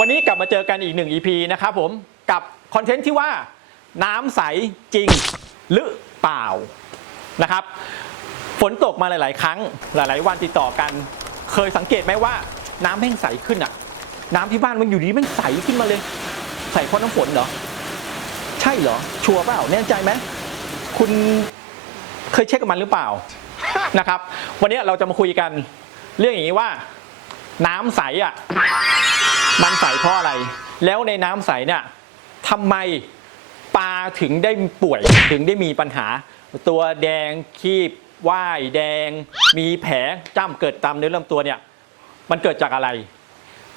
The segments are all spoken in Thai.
วันนี้กลับมาเจอกันอีกหนึ่ง EP นะครับผมกับคอนเทนต์ที่ว่าน้ำใสจริงหรือเปล่านะครับฝนตกมาหลาย ๆ ครั้งหลาย ๆ วันติดต่อกัน เคยสังเกตไหมว่าน้ำแม่งใสขึ้นอะน้ำที่บ้านมันอยู่ดีแม่งใสขึ้นมาเลย ใสเพราะน้ำฝนเหรอใช่เหรอชัวร์เปล่าแน่ใจไหมคุณเคยเช็คกับมันหรือเปล่านะครับ วันนี้เราจะมาคุยกันเรื่องอย่างนี้ว่า น้ำใสอะ มันใสเพราะอะไร แล้วในน้ำใสเนี่ยทำไมปลาถึงได้ป่วยถึงได้มีปัญหา ตัวแดงคีบว่ายแดง มีแผลจ้ำเกิดตามเนื้อลำตัวเนี่ย มันเกิดจากอะไร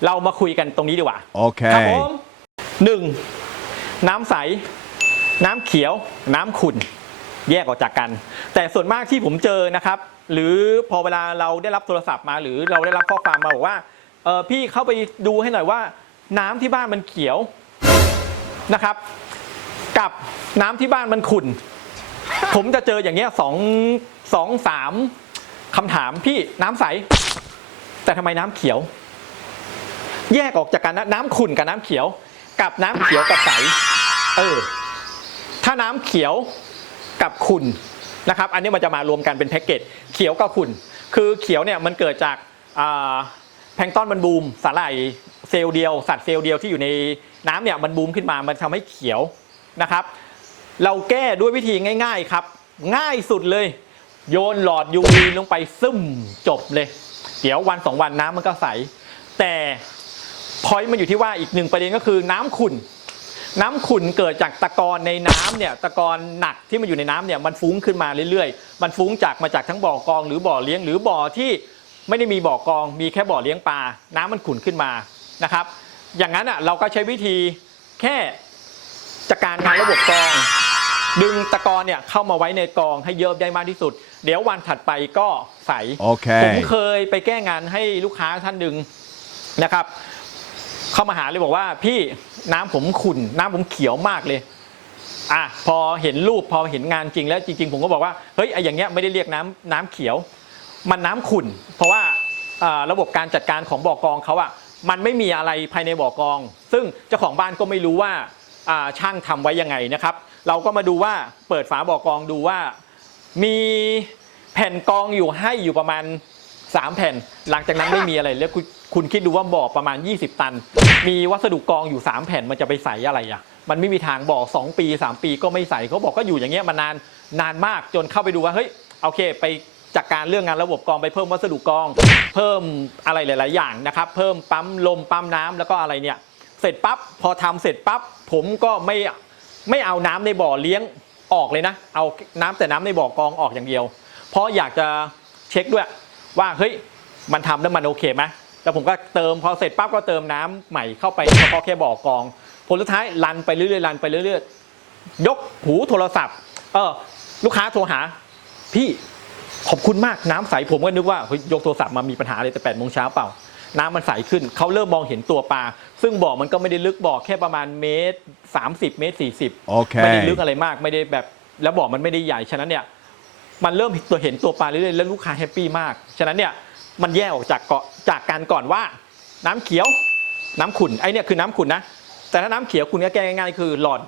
เรามาคุยกันตรงนี้ดีกว่าครับผ Okay. มหนึ่งน้ำใส น้ำเขียว น้ำขุ่น แยกออกจากกัน แต่ส่วนมากที่ผมเจอนะครับ หรือพอเวลาเราได้รับโทรศัพท์มา หรือเราได้รับข้อความมาบอกว่า เออพี่เข้าไปดูให้หน่อยว่า น้ำที่บ้านมันเขียวนะครับ กับน้ำที่บ้านมันขุ่น ผมจะเจออย่างเงี้ยสองสองสามคำถามพี่น้ำใส แต่ทำไมน้ำเขียว แยกออกจากกันนะน้ำขุ่นกับน้ำเขียว กับน้ำเขียวกับใส เออ ถ้าน้ำเขียวกับขุ่นนะครับ อันนี้มันจะมารวมกันเป็นแพ็กเกจเขียวกับขุ่น คือเขียวเนี่ยมันเกิดจากอ่า แพลงต้อนมันบูมสาหร่ายเซลล์เดียว สัตว์เซลล์เดียวที่อยู่ในน้ำเนี่ยมันบูมขึ้นมามันทำให้เขียวนะครับ เราแก้ด้วยวิธีง่าย ๆครับ ง่ายสุดเลย โยนหลอด UV ลงไปซึมจบเลย เดี๋ยววันสองวันน้ำมันก็ใส แต่พอยต์มันอยู่ที่ว่าอีกหนึ่งประเด็นก็คือน้ำขุ่นน้ำขุ่นเกิดจากตะกอนในน้ำเนี่ยตะกอนหนักที่มันอยู่ในน้ำเนี่ยมันฟุ้งขึ้นมาเรื่อยๆ มันฟุ้งจากมาจากทั้งบ่อกองหรือบ่อเลี้ยงหรือบ่อที่ ไม่ได้มีบ่อกอง มีแค่บ่อเลี้ยงปลา น้ำมันขุ่นขึ้นมานะครับ อย่างนั้นอะเราก็ใช้วิธีแค่จัดการงานระบบกรอง ดึงตะกอนเนี่ยเข้ามาไว้ในกองให้เยอะได้มากที่สุด เดี๋ยววันถัดไปก็ใสผม Okay. เคยไปแก้งานให้ลูกค้าท่านหนึ่งนะครับ เข้ามาหาเลยบอกว่าพี่น้ำผมขุ่น น้ำผมเขียวมากเลยอะพอเห็นรูปพอเห็นงานจริงแล้วจริง ๆ ผมก็บอกว่าเฮ้ยไอ้อย่างเงี้ยไม่ได้เรียกน้ำน้ำเขียว มันน้ำขุ่น เพราะว่าระบบการจัดการของบ่อกองเขาอะมันไม่มีอะไรภายในบ่อกอง ซึ่งเจ้าของบ้านก็ไม่รู้ว่าช่างทำไว้ยังไงนะครับ เราก็มาดูว่าเปิดฝาบ่อกองดูว่า มีแผ่นกองอยู่ให้อยู่ประมาณ 3 แผ่น หลังจากนั้นไม่มีอะไรแล้วคุณคุณคิดดูว่าบ่อประมาณ 20 ตัน มีวัสดุกองอยู่ 3 แผ่นมันจะไปใส่อะไรอะมันไม่มีทางบ่อ 2 ปี 3 ปีก็ไม่ใส่เขาบอกก็อยู่อย่างเงี้ยมานานนานมากจนเข้าไปดูว่าเฮ้ยโอเค ไป จัดการเรื่องงานระบบกองไปเพิ่มวัสดุกอง เพิ่มอะไรหลาย ๆ อย่างนะครับ เพิ่มปั๊มลมปั๊มน้ำแล้วก็อะไรเนี่ยเสร็จปั๊บพอทำเสร็จปั๊บผมก็ไม่ไม่เอาน้ำในบ่อเลี้ยงออกเลยนะ เอาน้ำแต่น้ำในบ่อกองออกอย่างเดียว เพราะอยากจะเช็คด้วยว่าเฮ้ยมันทำแล้วมันโอเคไหมแล้วผมก็เติมพอเสร็จปั๊บก็เติมน้ำใหม่เข้าไปเฉพาะแค่บ่อกอง ผลสุดท้ายรันไปเรื่อยๆรันไปเรื่อยๆยกหูโทรศัพท์ เออลูกค้าโทรหา พี่ ขอบคุณมากน้ำใสผมก็นึกว่าเฮ้ยยกโทรศัพท์มามีปัญหาอะไรแต่แปดโมงเช้าเปล่า น้ำมันใสขึ้นเขาเริ่มมองเห็นตัวปลาซึ่งบ่อมันก็ไม่ได้ลึกบ่อแค่ประมาณเมตร 30 เมตร 40ไม่ได้ลึก Okay. อะไรมากไม่ได้แบบแล้วบ่อมันไม่ได้ใหญ่ฉะนั้นเนี่ยมันเริ่มตัวเห็นตัวปลาเรื่อยๆแล้วลูกค้าแฮปปี้มาก ฉะนั้นเนี่ยมันแยกออกจากเกาะจากกันก่อนว่า น้ำเขียว น้ำขุ่นไอเนี่ยคือน้ำขุ่นนะ แต่ถ้าน้ำเขียวคุณก็แก้ง่ายๆคือหลอด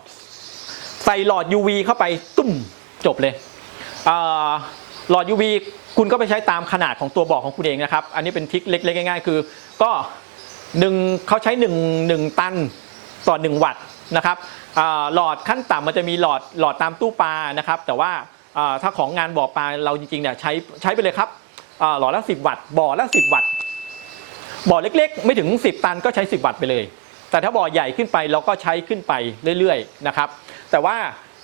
ใส่หลอด UV เข้าไปตุ้มจบเลยอ่า หลอด UV คุณก็ไปใช้ตามขนาดของตัวบ่อของคุณเองนะครับ อันนี้เป็นทริคเล็กๆง่ายๆ คือก็หนึ่งเขาใช้หนึ่งหนึ่งตันต่อหนึ่งวัตต์นะครับหลอดขั้นต่ำมันจะมีหลอดหลอดตามตู้ปลานะครับ แต่ว่าถ้าของงานบ่อปลาเราจริงๆเนี่ยใช้ใช้ไปเลยครับหลอดละ 10 วัตต์บ่อละ 10 วัตต์บ่อเล็กๆ ไม่ถึง 10 ตันก็ใช้ 10 วัตต์ไปเลย แต่ถ้าบ่อใหญ่ขึ้นไปเราก็ใช้ขึ้นไปเรื่อยๆนะครับ แต่ว่า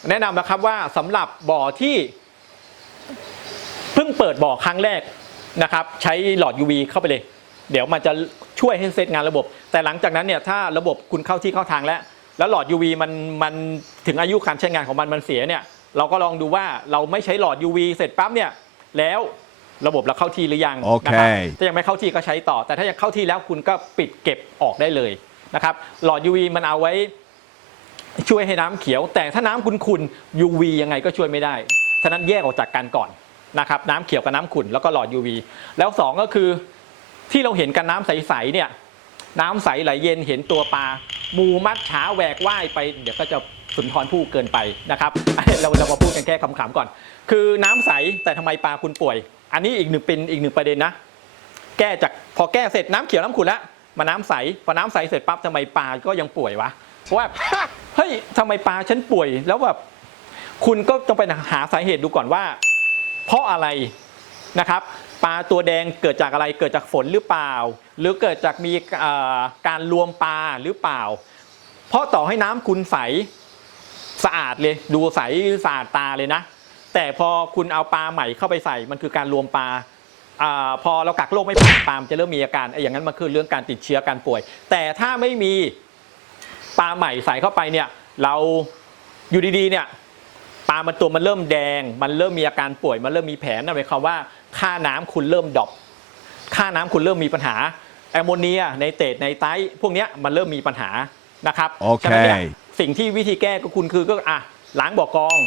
แนะนำนะครับว่าสำหรับบ่อที่ เพิ่งเปิดบ่อครั้งแรกนะครับใช้หลอด UV เข้าไปเลย เดี๋ยวมันจะช่วยให้เซตงานระบบ แต่หลังจากนั้นเนี่ยถ้าระบบคุณเข้าที่เข้าทางแล้ว แล้วหลอด UV มันมันถึงอายุการใช้งานของมันมันเสียเนี่ยเราก็ลองดูว่าเราไม่ใช้หลอด UV เสร็จปั๊บเนี่ยแล้วระบบเราเข้าที่หรือยังโอเคนะครับถ้ายังไม่เข้าที่ก็ใช้ต่อ แต่ถ้ายังเข้าที่แล้วคุณก็ปิดเก็บออกได้เลยนะครับหลอด UV มันเอาไว้ช่วยให้น้ำเขียว แต่ถ้าน้ำขุ่นๆ UV ยังไงก็ช่วยไม่ได้ ฉะนั้นแยกออกจากกันก่อน นะครับน้ำเขียวกับน้ำขุ่นแล้วก็หลอด UV แล้วสองก็คือที่เราเห็นกันน้ำใสๆเนี่ยน้ำใสไหลเย็นเห็นตัวปลามูมัดฉาแหวกว่ายไป เดี๋ยวก็จะสุนทรภู่เกินไปนะครับ เราเรามาพูดกันแค่คำๆก่อน คือน้ำใสแต่ทำไมปลาคุณป่วย อันนี้อีกหนึ่งเป็นอีกหนึ่งประเด็นนะ แก้จากพอแก้เสร็จน้ำเขียวน้ำขุ่นแล้วมาน้ำใสพอน้ำใสเสร็จปั๊บทำไมปลาก็ยังป่วยวะเพราะว่าเฮ้ยทำไมปลาฉันป่วยแล้วแบบคุณก็ต้องไปหาสาเหตุดูก่อนว่า เพราะอะไรนะครับปลาตัวแดงเกิดจากอะไรเกิดจากฝนหรือเปล่า หรือเกิดจากมีการรวมปลาหรือเปล่า เพราะต่อให้น้ำคุณใสสะอาดเลยดูใสสะอาดตาเลยนะ แต่พอคุณเอาปลาใหม่เข้าไปใส่มันคือการรวมปลาอพอเรากักโรคไม่ผ่านปล์มจะเริ่มมีอาการอย่างนั้นมันคือเรื่องการติดเชื้อการป่วย แต่ถ้าไม่มีปลาใหม่ใส่เข้าไปเนี่ยเราอยู่ดีๆเนี่ย ปลามันตัวมันเริ่มแดง มันเริ่มมีอาการป่วย มันเริ่มมีแผลนั่นหมายความว่าค่าน้ำคุณเริ่มดรอปค่าน้ำคุณเริ่มมีปัญหาแอมโมเนียในเตดในไตรพวกเนี้ยมันเริ่มมีปัญหานะครับโอเคฉะนั้นนี่ยสิ่งที่วิธีแก้ก็คุณคือก็อะล้างบ่อกรอง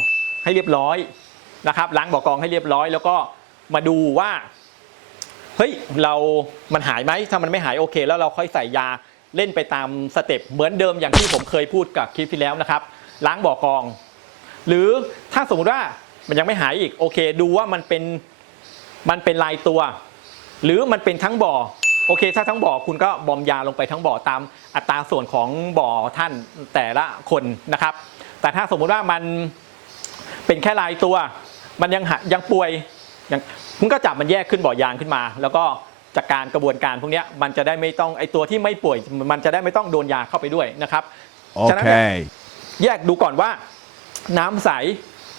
ให้เรียบร้อยนะครับล้างบ่อกรองให้เรียบร้อย แล้วก็มาดูว่าเฮ้ยเรา มันหายไหมถ้ามันไม่หายโอเค แล้วเราค่อยใส่ยาเล่นไปตามสเต็ปเหมือนเดิมอย่างที่ผมเคยพูดกับคลิปที่แล้วนะครับ ล้างบ่อกรอง หรือถ้าสมมติว่ามันยังไม่หายอีกโอเค ดูว่ามันเป็นมันเป็นลายตัว หรือมันเป็นทั้งบ่อโอเค ถ้าทั้งบ่อคุณก็บอมยาลงไปทั้งบ่อตามอัตราส่วนของบ่อท่านแต่ละคนนะครับ แต่ถ้าสมมุติว่ามันเป็นแค่ลายตัว มันยังหายังป่วยยังคุณก็จับมันแยกขึ้นบ่อยางขึ้นมา แล้วก็จากการกระบวนการพวกเนี้ยมันจะได้ไม่ต้องไอตัวที่ไม่ป่วย มันจะได้ไม่ต้องโดนยาเข้าไปด้วยนะครับฉะนั้นเนี่ย Okay. แยกดูก่อนว่า น้ำใส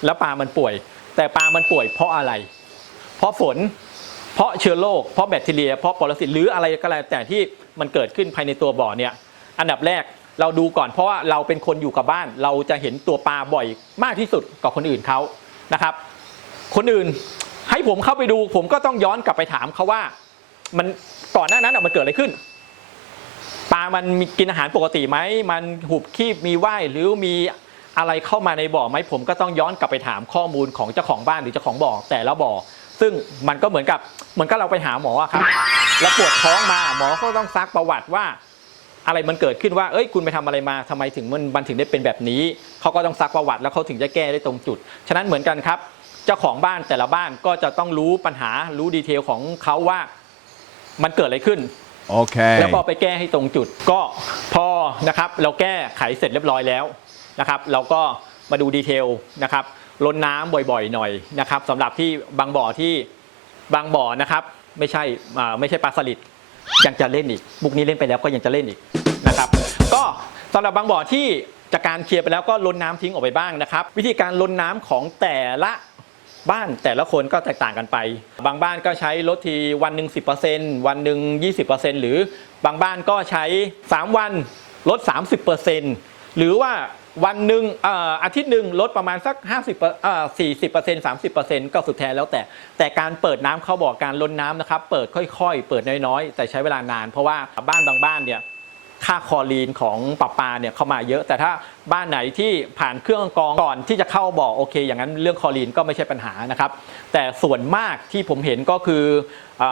แล้วปลามันป่วย แต่ปลามันป่วยเพราะอะไร เพราะฝน เพราะเชื้อโรคเพราะแบคทีเรีย เพราะปรสิตหรืออะไรก็แล้วแต่ที่มันเกิดขึ้นภายในตัวบ่อเนี่ยอันดับแรกเราดูก่อนเพราะว่าเราเป็นคนอยู่กับบ้าน เราจะเห็นตัวปลาบ่อยมากที่สุดกว่าคนอื่นเขานะครับ คนอื่นให้ผมเข้าไปดู ผมก็ต้องย้อนกลับไปถามเขาว่า มันก่อนหน้านั้นมันเกิดอะไรขึ้น ปลามันมกินอาหารปกติไหมมันหุบคีบมีว่ายหรือมี อะไรเข้ามาในบ่อไหมผมก็ต้องย้อนกลับไปถามข้อมูลของเจ้าของบ้านหรือเจ้าของบ่อแต่ละบ่อซึ่งมันก็เหมือนกับเหมือนกับเราไปหาหมออะครับแล้วปวดท้องมาหมอก็ต้องซักประวัติว่า อะไรมันเกิดขึ้นว่าเอ้ยคุณไปทำอะไรมาทำไมถึงมันมันถึงได้เป็นแบบนี้เขาก็ต้องซักประวัติแล้วเขาถึงจะแก้ได้ตรงจุด ฉะนั้นเหมือนกันครับ เจ้าของบ้านแต่ละบ้านก็จะต้องรู้ปัญหารู้ดีเทลของเขาว่ามันเกิดอะไรขึ้น Okay. แล้วก็ไปแก้ให้ตรงจุดก็พอนะครับ เราแก้ไขเสร็จเรียบร้อยแล้ว นะครับเราก็มาดูดีเทลนะครับลดน้ำบ่อยๆหน่อยนะครับสำหรับที่บางบ่อที่บางบ่อนะครับไม่ใช่ไม่ใช่ปลาสลิดยังจะเล่นอีกบุกนี้เล่นไปแล้วก็ยังจะเล่นอีกนะครับก็สำหรับบางบ่อที่จากการเคลียร์ไปแล้วก็ลดน้ำทิ้งออกไปบ้างนะครับ วิธีการลดน้ำของแต่ละบ้านแต่ละคนก็แตกต่างกันไป บางบ้านก็ใช้ลดทีวันหนึ่ง10%วันหนึ่ง20%หรือบางบ้านก็ใช้ 3 วันลด 30%หรือว่า วันหนึ่งอาทิตย์หนึ่งลดประมาณสัก 50เอ่อ40% 30%ก็สุดแท้แล้วแต่ แต่การเปิดน้ำเขาบอกการลดน้ำนะครับ เปิดค่อยๆ เปิดน้อยๆ แต่ใช้เวลานาน เพราะว่าบ้านบางบ้านเนี่ยค่าคอรีนของปลาปลาเนี่ยเข้ามาเยอะ แต่ถ้าบ้านไหนที่ผ่านเครื่องกรองก่อนที่จะเข้าบ่อโอเค อย่างนั้นเรื่องคอรีนก็ไม่ใช่ปัญหานะครับ แต่ส่วนมากที่ผมเห็นก็คืออ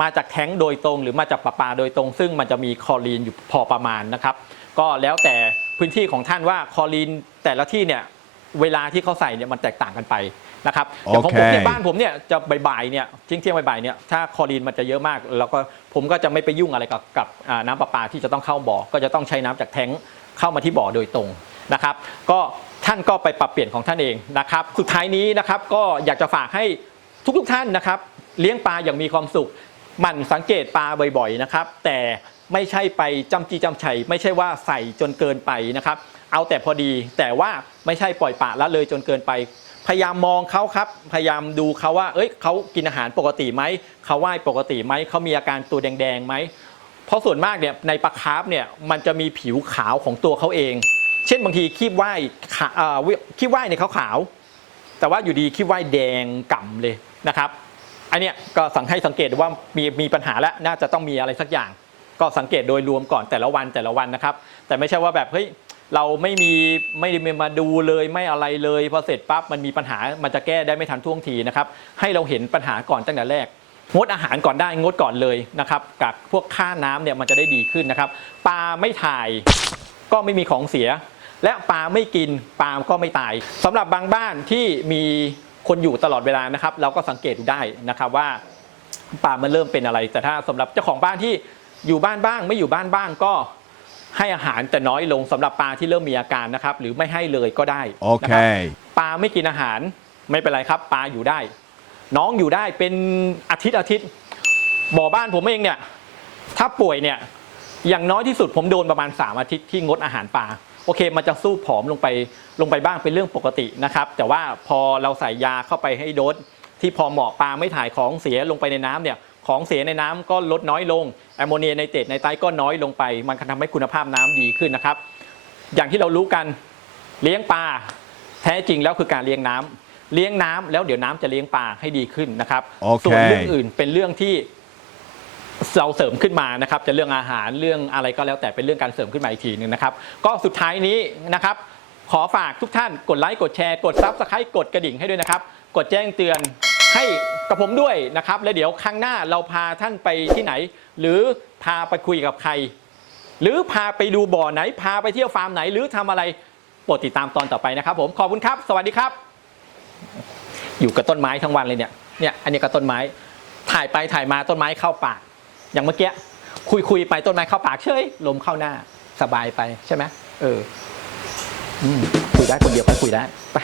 มาจากแท้งโดยตรง หรือมาจากปลาปลาโดยตรง ซึ่งมันจะมีคอรีนอยู่พอประมาณนะครับ ก็แล้วแต่พื้นที่ของท่านว่าคลอรีนแต่ละที่เนี่ยเวลาที่เขาใส่เนี่ยมันแตกต่างกันไปนะครับอย่างของผมเนี่ยโอเคบ้านผมเนี่ยจะบ่ายๆเนี่ยเที่ยงเที่ยงๆบ่ายๆเนี่ยถ้าคลอรีนมันจะเยอะมาก แล้วก็ผมก็จะไม่ไปยุ่งอะไรกับกับอ่าน้ำประปาที่จะต้องเข้าบ่อ ก็จะต้องใช้น้ำจากแท้งเข้ามาที่บ่อโดยตรงนะครับ ก็ท่านก็ไปปรับเปลี่ยนของท่านเองนะครับ สุดท้ายนี้นะครับก็อยากจะฝากให้ทุกๆท่านนะครับ เลี้ยงปลาอย่างมีความสุขหมั่นสังเกตปลาบ่อยๆนะครับ แต่ ไม่ใช่ไปจำจีจำชัยไม่ใช่ว่าใส่จนเกินไปนะครับ เอาแต่พอดีแต่ว่าไม่ใช่ปล่อยปะละเลยจนเกินไป พยายามมองเขาครับ พยายามดูเขาว่า เอ้ยเขากินอาหารปกติไหมเขาว่ายปกติไหมเขามีอาการตัวแดงๆไหมเพราะส่วนมากเนี่ยในปลาคาร์ฟเนี่ยมันจะมีผิวขาวของตัวเขาเอง เช่นบางทีคีบว่ายขาเอ่อคีบว่ายในเขาขาวๆแต่ว่าอยู่ดีคีบว่ายแดงก่ำเลยนะครับ อันเนี้ยก็สังให้สังเกตว่ามีมีปัญหาแล้วน่าจะต้องมีอะไรสักอย่าง ก็สังเกตโดยรวมก่อนแต่ละวันแต่ละวันนะครับ แต่ไม่ใช่ว่าแบบเฮ้ยเราไม่มีไม่ได้มาดูเลยไม่อะไรเลยพอเสร็จปั๊บมันมีปัญหามันจะแก้ได้ไม่ทันท่วงทีนะครับให้เราเห็นปัญหาก่อนตั้งแต่แรกงดอาหารก่อนได้งดก่อนเลยนะครับกับพวกค่าน้ำเนี่ยมันจะได้ดีขึ้นนะครับปลาไม่ถ่ายก็ไม่มีของเสีย และปลาไม่กินปลาก็ไม่ตายสำหรับบางบ้านที่มีคนอยู่ตลอดเวลานะครับ เราก็สังเกตดูได้นะครับว่าปลามันเริ่มเป็นอะไร แต่ถ้าสำหรับเจ้าของบ้านที่ อยู่บ้านบ้าง ไม่อยู่บ้านบ้างก็ให้อาหารแต่น้อยลงสำหรับปลาที่เริ่มมีอาการนะครับ หรือไม่ให้เลยก็ได้นะครับ Okay. ปลาไม่กินอาหารไม่เป็นไรครับ ปลาอยู่ได้ น้องอยู่ได้เป็นอาทิตย์อาทิตย์บ่อบ้านผมเองเนี่ย ถ้าป่วยเนี่ยอย่างน้อยที่สุดผมโดนประมาณ 3 อาทิตย์ที่งดอาหารปลาโอเค มันจะสู้ผอมลงไปลงไปบ้างเป็นเรื่องปกตินะครับ แต่ว่าพอเราใส่ยาเข้าไปให้โดสที่พอเหมาะปลาไม่ถ่ายของเสียลงไปในน้ำเนี่ย ของเสียในน้ำก็ลดน้อยลงแอมโมเนียไนเตรตในไตก็น้อยลงไป มันทำให้คุณภาพน้ำดีขึ้นนะครับ อย่างที่เรารู้กันเลี้ยงปลาแท้จริงแล้วคือการเลี้ยงน้ำเลี้ยงน้ำแล้วเดี๋ยวน้ำจะเลี้ยงปลาให้ดีขึ้นนะครับโอเคส่วนเรื่องอื่นเป็นเรื่องที่เราเสริมขึ้นมานะครับ จะเรื่องอาหารเรื่องอะไรก็แล้วแต่เป็นเรื่องการเสริมขึ้นมาอีกทีหนึงนะครับ ก็สุดท้ายนี้นะครับ ขอฝากทุกท่านกดไลค์กดแชร์ กดซับสไครต์กดกระดิ่งให้ด้วยนะครับ กดแจ้งเตือน ให้กับผมด้วยนะครับ แล้วเดี๋ยวครั้งหน้าเราพาท่านไปที่ไหน หรือพาไปคุยกับใคร หรือพาไปดูบ่อไหน พาไปเที่ยวฟาร์มไหน หรือทำอะไรโปรดติดตามตอนต่อไปนะครับ ผมขอบคุณครับ สวัสดีครับ อยู่กับต้นไม้ทั้งวันเลยเนี่ยเนี่ยอันนี้ก็ต้นไม้ถ่ายไปถ่ายมาต้นไม้เข้าปาก อย่างเมื่อกี้คุยคุยไปต้นไม้เข้าปากเฉยลมเข้าหน้าสบายไปใช่ไหมเออคุยได้คนเดียวก็คุยได้ไป